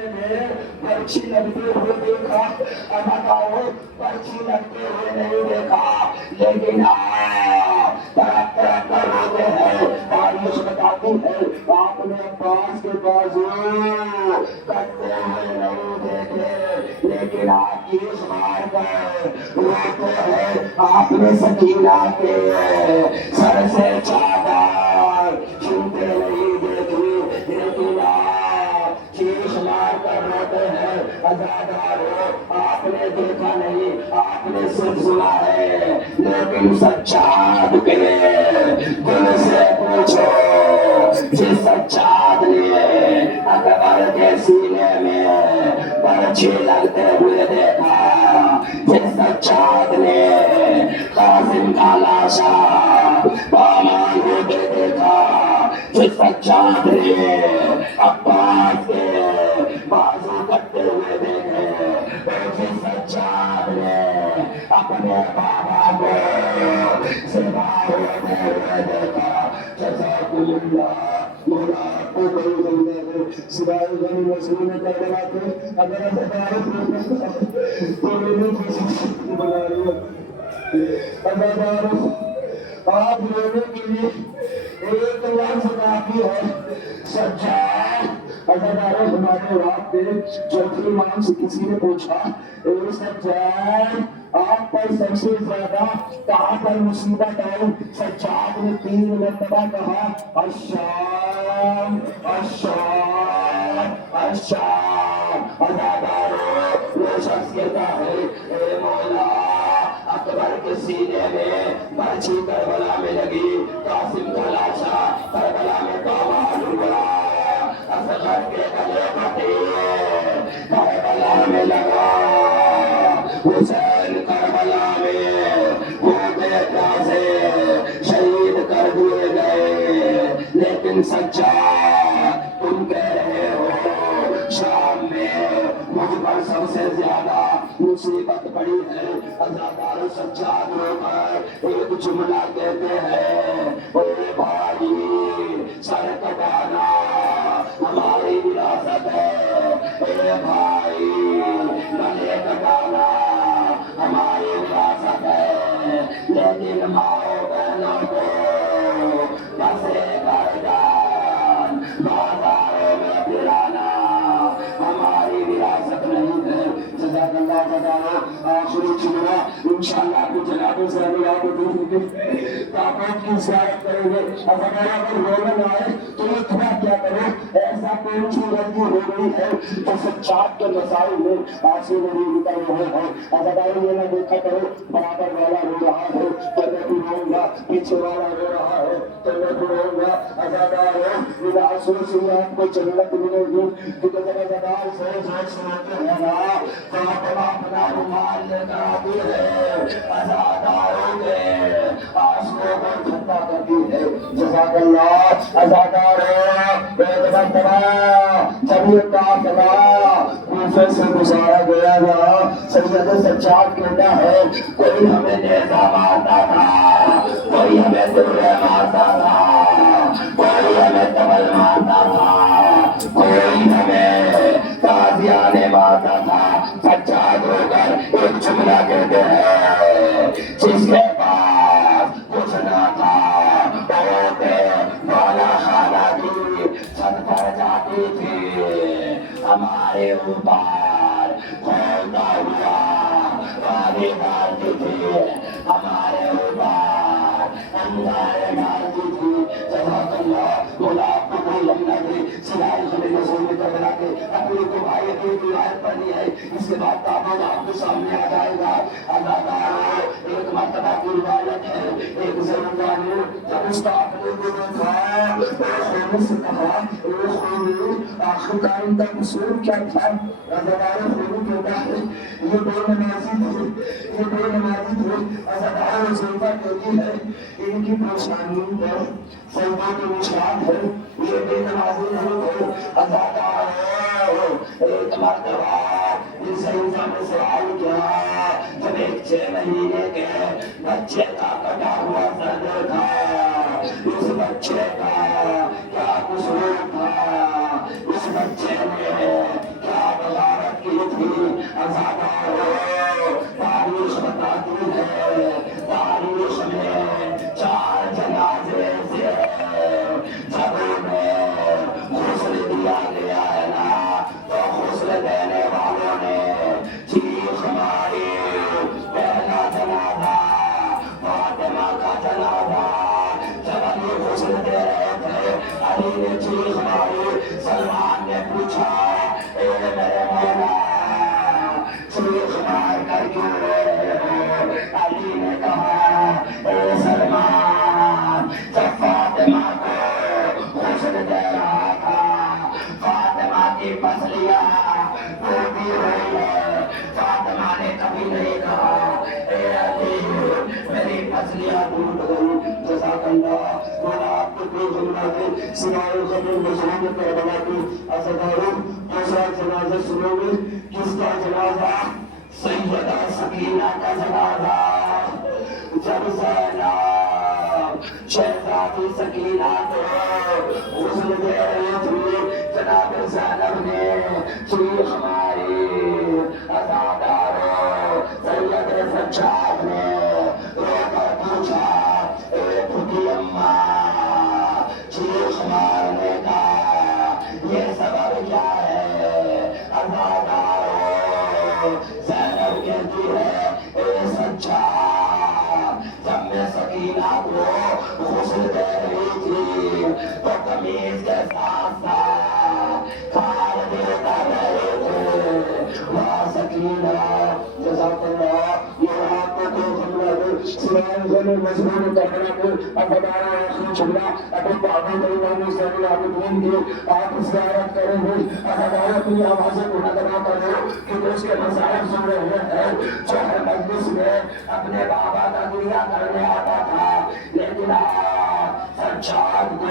पर्ची लगते हुए देखा, बताओ पर्ची लगते हुए नहीं देखा, लेकिन तरफ तरफ पर होते हैं। तारीख बताती है आपने अब्बास के बाजू कटते हुए नहीं देखे, लेकिन आप कीस मार गए। रोते हैं आपने सकीना के सर से चादर छूते नहीं देखी, लेकिन चीख मार कर रोते हैं। अज़ादारो आपने देखा नहीं, आपने सिर्फ सुना है, लेकिन सच्चाद के दिल से पूछो। जिस सच्चाद ने अकबर के सीने में पर्ची लगते हुए देखा, जिस सच्चाद ने कासिम का लाशा पामाल होते देखा, जिस सच्चाद ने अब्बास के बाजू कटते हुए देखे, जिस सच्चाद ने अपने बाबा को सिवा होते हुए देखा। जज़ाकुमुल्लाह, मौला आपको कोई बंदे को सिवाय गनी मजलूम में कर देना के अगर अदालत में तो मेरी किसी बना लिया। अदालत आप लोगों के लिए एक लफ्ज़ काफी है, सच्चाई। अदादारों हमारे रात में चौथी मान से किसी ने पूछा, सच्चाई आप पर सबसे ज्यादा कहाँ पर मुसीबत आई? सच्चाई ने 3 मरतबा कहा, अश्शाम अश्शाम अश्शाम। अदादारों वो शख्स कहता है, ए मौला अकबर के सीने में पर्ची करबला में लगी, कासिम का लाशा करबला में कामाल हुआ, असगर के गले कटे करबला में लगा, हुसैन करबला में गोदे से शहीद कर दिए गए। लेकिन सच्चा तुम कह रहे हो शाम में मुझ पर सबसे ज्यादा मुसीबत पड़ी है। अज़ादार सच्चाद होकर एक जुमला कहते हैं, ओए भाई सर कटाना हमारी विरासत है, ए भाई गले कटाना हमारी विरासत है, लेकिन माओ बहनों को बसे गर्दन बाजारों में फिराना हमारी विरासत नहीं है। जज़ाकल्लाह खैर। आखिरी जुमला इंशाअल्लाह को जनाब से याद रखेंगे, ताकत की ज़ियारत करेंगे। अगर रोमन आए तो ये थोड़ा क्या करो, ऐसा कोई गलती हो गई है तो सच्चाई के मसाइल में आंसू नहीं निकल रहे हैं। अगर ये ना देखा करो बराबर वाला रो रहा है तो मैं भी रोऊंगा, पीछे वाला रो रहा है तो मैं भी रोऊंगा। अज़ादार इन आंसू से आपको जन्नत मिलेगी, क्योंकि जब अज़ादार से सुनाते हैं ना तो अपना रुमाल लेकर आती है, अज़ादारों के आंसुओं को ठंडा करती है। जज़ाकल्लाह। अज़ादार एक मरतबा जब ये काफिला कूफे से गुजारा गया था, सैयद सज्जाद कहता है, कोई हमें नेज़ा मारता था, कोई हमें दुर्रे मारता था, कोई हमें तबल मारता था, कोई हमें ताज़ियाने मारता था। सज्जाद होकर एक जुमला कहते हैं, जिसके पास कुछ ना था वाला खाना की छत पर जाती थी, हमारे ऊपर खोलता हुआ पानी डालती थी, हमारे ऊपर अंगारे डालती थी। जज़ाकल्लाह। मौला आपको कोई लम्हा दे, सिवाय खलील रसूल में करबला के अपनी को भाई की रिवायत पढ़नी है, इसके बाद ताबूत आपके सामने आ जाएगा। अज़ादार एक मरतबा की रिवायत है, एक ज़रूर जब उसका अपने को देखा खोने से कहा, आखिरकार इनका कसूर क्या था? अज़ादार खोने कहता है, ये बेनमाजी थे, ये बेनमाजी थे। अज़ादार ज़रूर कहती है, इनकी परेशानी पर सजदे के निशान है, ये बेनमाजी नहीं थे। अज़ादार एक मरतबा इनसे ने सवाल किया, जब एक 6 महीने के बच्चे का कटा हुआ सर देखा, उस बच्चे का क्या कसूर था, उस बच्चे ने क्या تاریخ بتاتی ہے، تاریخ میں 4 جنازے سے جب انہیں غسل دیا گیا ہے نا، تو غسل دینے والوں نے چیخ ماری، پہلا جنازہ فاطمہ کا جنازہ، جب علی غسل دے رہے تھے علی نے چیخ ماری، سلمان نے پوچھا اے میرے مولا چیخ مار کر کیوں رو رہے ہو؟ علی نے کہا اے سلمان، جب فاطمہ کو غسل دے رہا تھا، فاطمہ کی پسلیاں ٹوٹی ہوئی ہے، فاطمہ نے کبھی نہیں کہا اے علی میری پسلیاں ٹوٹ گئی۔ جزاک اللہ۔ مولا آپ کو کوئی جملہ دے سوائے خبر مشہور کربلا کی عزاداروں، دوسرا جنازہ سنو گے، کس کا جنازہ؟ سیدہ سکینہ کا جنازہ۔ جب زینب شہزادی سکینہ کو غسل دے رہی تھی، جناب زینب نے چیخ ماری، عزاداروں سید سجاد نے رو کر پوچھا اے پھوپھی اماں چیخ مارنے کا یہ سبب کیا ہے؟ عزاداروں زینب کہتی ہے اے سجاد، جب میں سکینہ کو غسل دے رہی تھی تو قمیض کے ساتھ ساتھ کھال بھی اتر رہے تھے۔ واہ سکینہ، جزاک اللہ۔ یہ آپ کو کوئی جملہ دے سوائے غیر مضمون کربلا کے اب ہمارا آخری جملہ ابھی تعبیر امام زین العابدین کی آپ زیارت کریں گے، اور ہمارا اپنی آوازیں منظمہ کریں کیونکہ اس کے مسائل سن رہے ہیں۔ جو ہر مجلس میں اپنے بابا کا گریہ کرنے آتا تھا، لیکن سجاد کو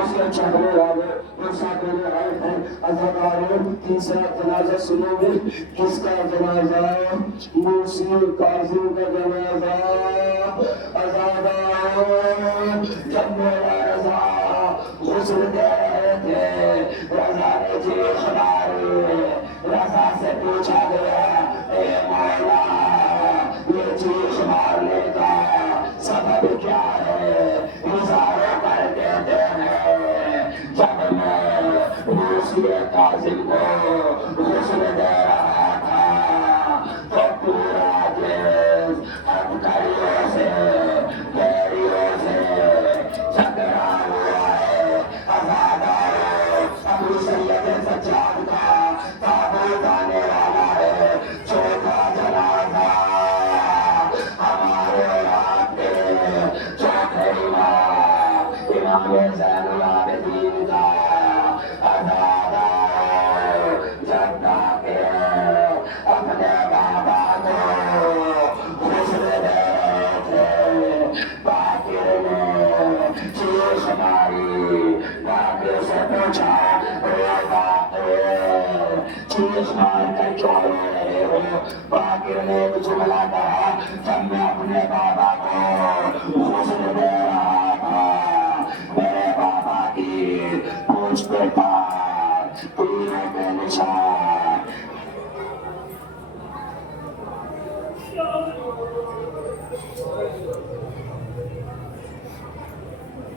اس کے چڑھنے والے غصہ دینے آئے ہیں۔ عزاداروں تیسرا جنازہ سنو گے، کس کا جنازہ؟ موسی کاظم کا جنازہ۔ عزاداروں جب مولا رضا غسل دے رہے تھے، رضا نے چیخ ماری، رضا سے پوچھا گیا اے مولا یہ چیخ مارنے کا سبب کیا ہے؟ اشارہ کر دیتے ہیں جب میں موسی کاظم کو غسل دے رہا تھا تو پورا جسم ہتھکڑیوں سے بیڑیوں سے جھگڑا ہوا ہے۔ عزاداروں ابو سید سجاد کا تابوت آنے والا ہے، چوتھا جنازہ ہمارے آپ کے چوتھے امام امام زین العابدین کا۔ عزاداروں جب کے اپنے بابا کو غسل دے رہے تھے، باقر نے چیخ ماری، باقر سے پوچھا اے باقر چیخ مار کر کیوں رو رہے ہو؟ باقر نے ایک جملہ کہا جب میں اپنے بابا کو غسل دے رہا تھا، میرے بابا کی پوچھ پہ پار تیروں کے نشان۔